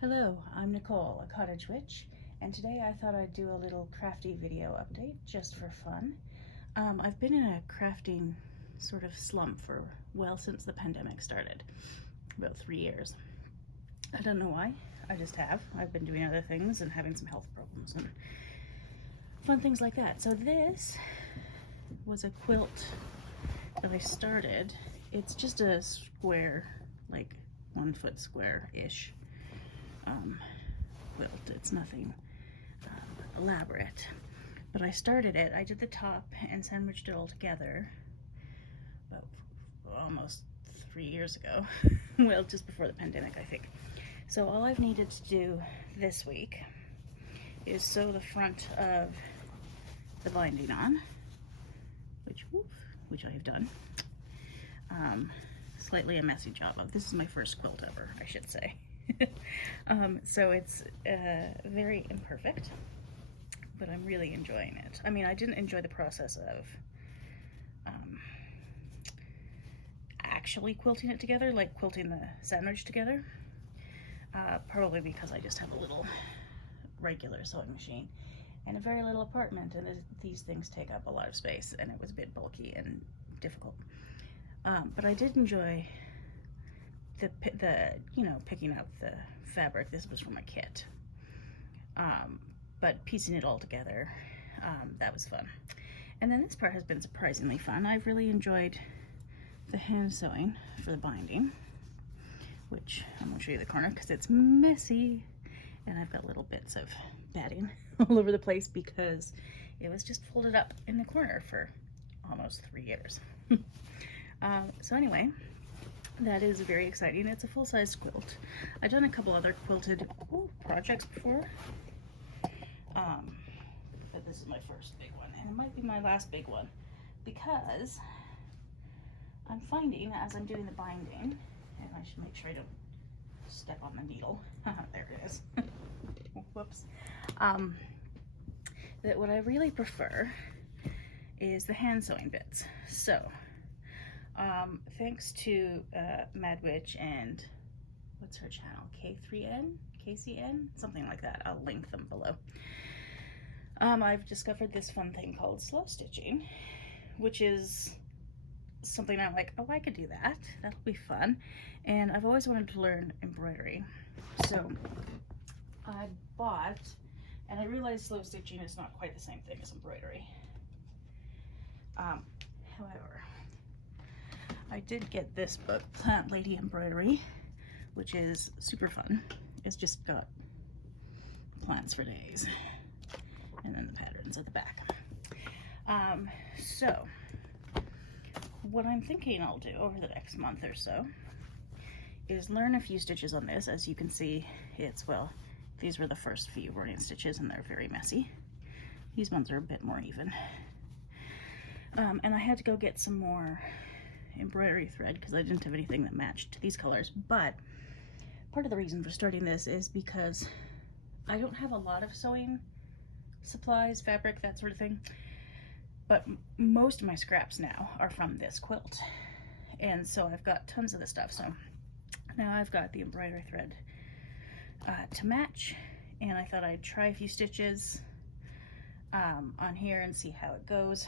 Hello, I'm Nicole, a cottage witch, and today I thought I'd do a little crafty video update just for fun. I've been in a crafting sort of slump for, well, since the pandemic started, about 3 years. I don't know why, I just have. I've been doing other things and having some health problems and fun things like that. So this was a quilt that I started. It's just a square, like 1 foot square-ish quilt. It's nothing elaborate, but I started it. I did the top and sandwiched it all together about almost 3 years ago. Well, just before the pandemic, I think. So all I've needed to do this week is sew the front of the binding on, which I have done. Slightly a messy job of. This is my first quilt ever, I should say. So it's very imperfect, but I'm really enjoying it. I mean, I didn't enjoy the process of actually quilting it together, like quilting the sandwich together, probably because I just have a little regular sewing machine and a very little apartment, and these things take up a lot of space, and it was a bit bulky and difficult. But I did enjoy the picking out the fabric. This was from a kit, but piecing it all together, that was fun. And then this part has been surprisingly fun. I've really enjoyed the hand sewing for the binding, which I'm going to show you the corner because it's messy and I've got little bits of batting all over the place because it was just folded up in the corner for almost 3 years. So anyway, that is very exciting. It's a full-size quilt. I've done a couple other quilted projects before, but this is my first big one, and it might be my last big one because I'm finding as I'm doing the binding, and I should make sure I don't step on the needle. There it is. Whoops. That what I really prefer is the hand sewing bits. So thanks to Mad Witch and what's her channel? K3N? KCN? Something like that. I'll link them below. I've discovered this fun thing called slow stitching, which is something I'm like, oh, I could do that. That'll be fun. And I've always wanted to learn embroidery. So I bought, and I realized slow stitching is not quite the same thing as embroidery. However, I did get this book, Plant Lady Embroidery, which is super fun. It's just got plants for days, and then the patterns at the back. So what I'm thinking I'll do over the next month or so is learn a few stitches on this. As you can see, it's, well, these were the first few running stitches and they're very messy. These ones are a bit more even. And I had to go get some more embroidery thread because I didn't have anything that matched these colors. But part of the reason for starting this is because I don't have a lot of sewing supplies, fabric, that sort of thing. But most of my scraps now are from this quilt. And so I've got tons of the stuff. So now I've got the embroidery thread to match. And I thought I'd try a few stitches on here and see how it goes.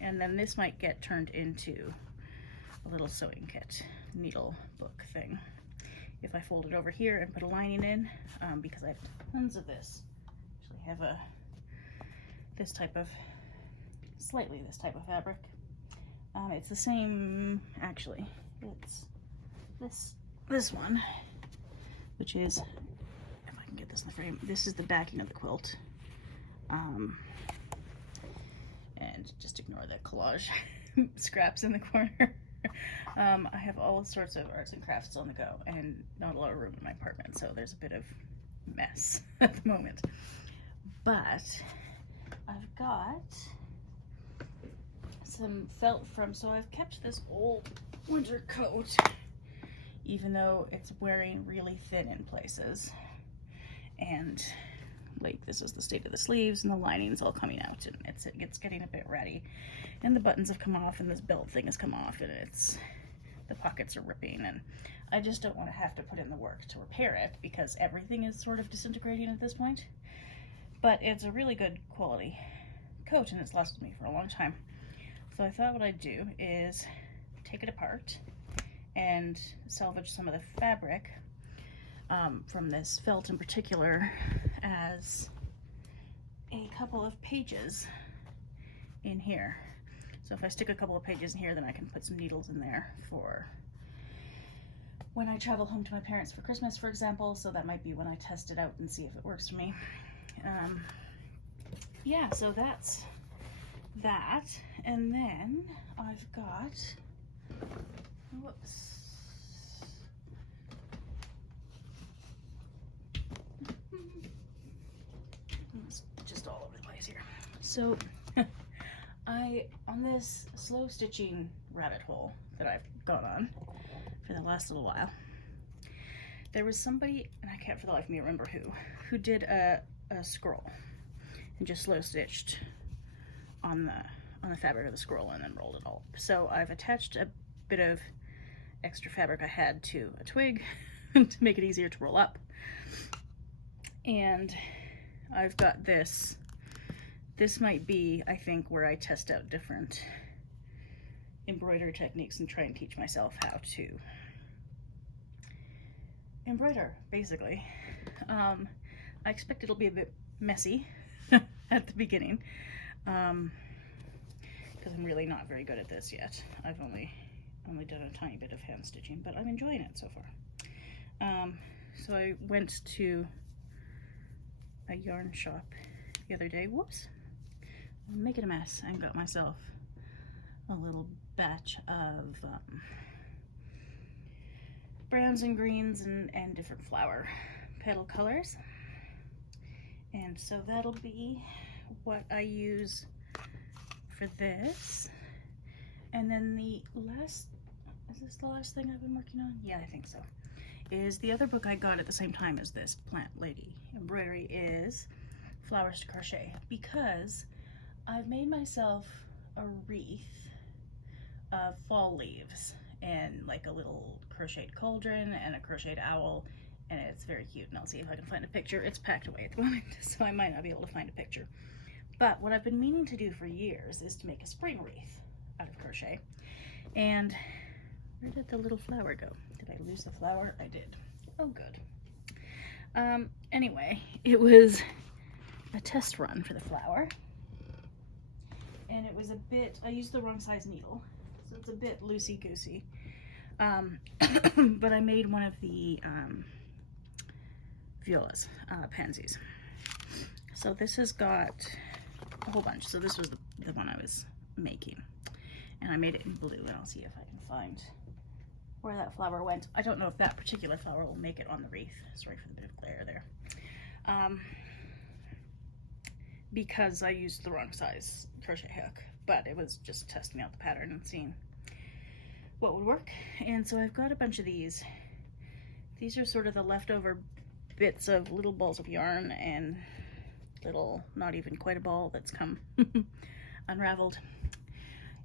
And then this might get turned into a little sewing kit needle book thing if I fold it over here and put a lining in, because I have tons of this. Actually have this type of fabric. It's the same, actually. It's this one, which is, if I can get this in the frame, this is the backing of the quilt. And just ignore the collage scraps in the corner. I have all sorts of arts and crafts on the go and not a lot of room in my apartment, so there's a bit of mess at the moment. But I've got some felt from, so I've kept this old winter coat, even though it's wearing really thin in places. And like, this is the state of the sleeves and the lining's all coming out, and it's getting a bit ratty, and the buttons have come off and this belt thing has come off, and it's the pockets are ripping, and I just don't want to have to put in the work to repair it because everything is sort of disintegrating at this point. But it's a really good quality coat and it's lasted me for a long time. So I thought what I'd do is take it apart and salvage some of the fabric from this felt in particular as a couple of pages in here. So if I stick a couple of pages in here, then I can put some needles in there for when I travel home to my parents for Christmas, for example. So that might be when I test it out and see if it works for me. Yeah, so that's that. And then I've got, whoops. It's just all over the place here. So on this slow stitching rabbit hole that I've gone on for the last little while, there was somebody, and I can't for the life of me remember who did a scroll and just slow stitched on the fabric of the scroll and then rolled it all up. So I've attached a bit of extra fabric I had to a twig to make it easier to roll up. And I've got this. This might be, I think, where I test out different embroidery techniques and try and teach myself how to embroider, basically. I expect it'll be a bit messy at the beginning, because I'm really not very good at this yet. I've only done a tiny bit of hand stitching, but I'm enjoying it so far. So I went to a yarn shop the other day. Whoops. I'm making a mess and got myself a little batch of browns and greens and different flower petal colors. And so that'll be what I use for this. And then the last, is this the last thing I've been working on? Yeah, I think so. Is the other book I got at the same time as this Plant Lady Embroidery is Flowers to Crochet, because I've made myself a wreath of fall leaves and like a little crocheted cauldron and a crocheted owl, and it's very cute, and I'll see if I can find a picture. It's packed away at the moment, so I might not be able to find a picture. But what I've been meaning to do for years is to make a spring wreath out of crochet. And where did the little flower go? Did I lose the flower? I did. Oh, good. Anyway, it was a test run for the flower. And it was a bit, I used the wrong size needle, so it's a bit loosey-goosey. But I made one of the violas, pansies. So this has got a whole bunch. So this was the one I was making. And I made it in blue, and I'll see if I can find where that flower went. I don't know if that particular flower will make it on the wreath. Sorry for the bit of glare there. Because I used the wrong size crochet hook, but it was just testing out the pattern and seeing what would work. And so I've got a bunch of these. These are sort of the leftover bits of little balls of yarn and little, not even quite a ball that's come unraveled.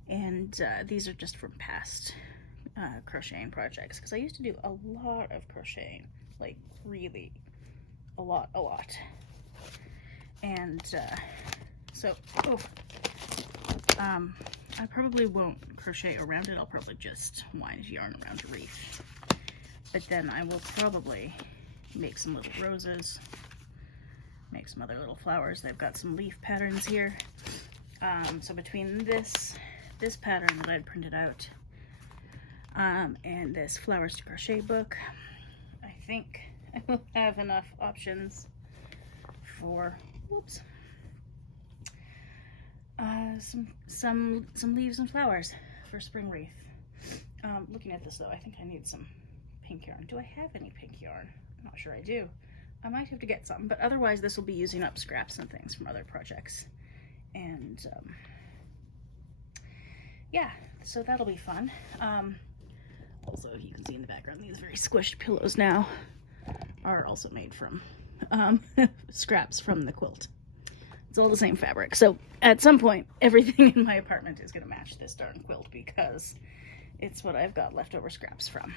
And these are just from past crocheting projects, because I used to do a lot of crocheting, like really a lot. And so I probably won't crochet around it. I'll probably just wind yarn around a wreath, but then I will probably make some little roses, make some other little flowers. They've got some leaf patterns here. So between this pattern that I'd printed out and this Flowers to Crochet book, I think I will have enough options for, whoops, some leaves and flowers for spring wreath. Looking at this though, I think I need some pink yarn. Do I have any pink yarn? I'm not sure I do. I might have to get some, but otherwise this will be using up scraps and things from other projects. And yeah, so that'll be fun. Also, if you can see in the background, these very squished pillows now are also made from scraps from the quilt. It's all the same fabric. So at some point, everything in my apartment is going to match this darn quilt, because It's what I've got leftover scraps from.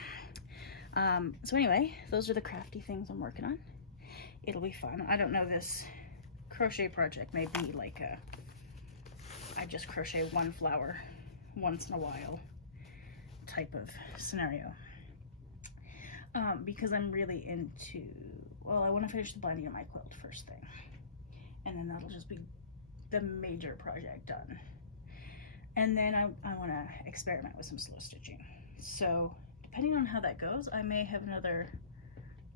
So anyway, those are the crafty things I'm working on. It'll be fun. I don't know, this crochet project may be like I just crochet one flower once in a while type of scenario. Because I'm really into, well, I want to finish the binding of my quilt first thing. And then that'll just be the major project done. And then I want to experiment with some slow stitching. So depending on how that goes, I may have another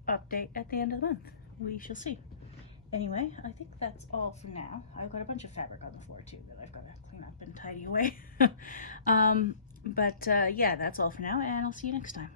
update at the end of the month. We shall see. Anyway, I think that's all for now. I've got a bunch of fabric on the floor too that I've got to clean up and tidy away. Yeah, that's all for now, and I'll see you next time.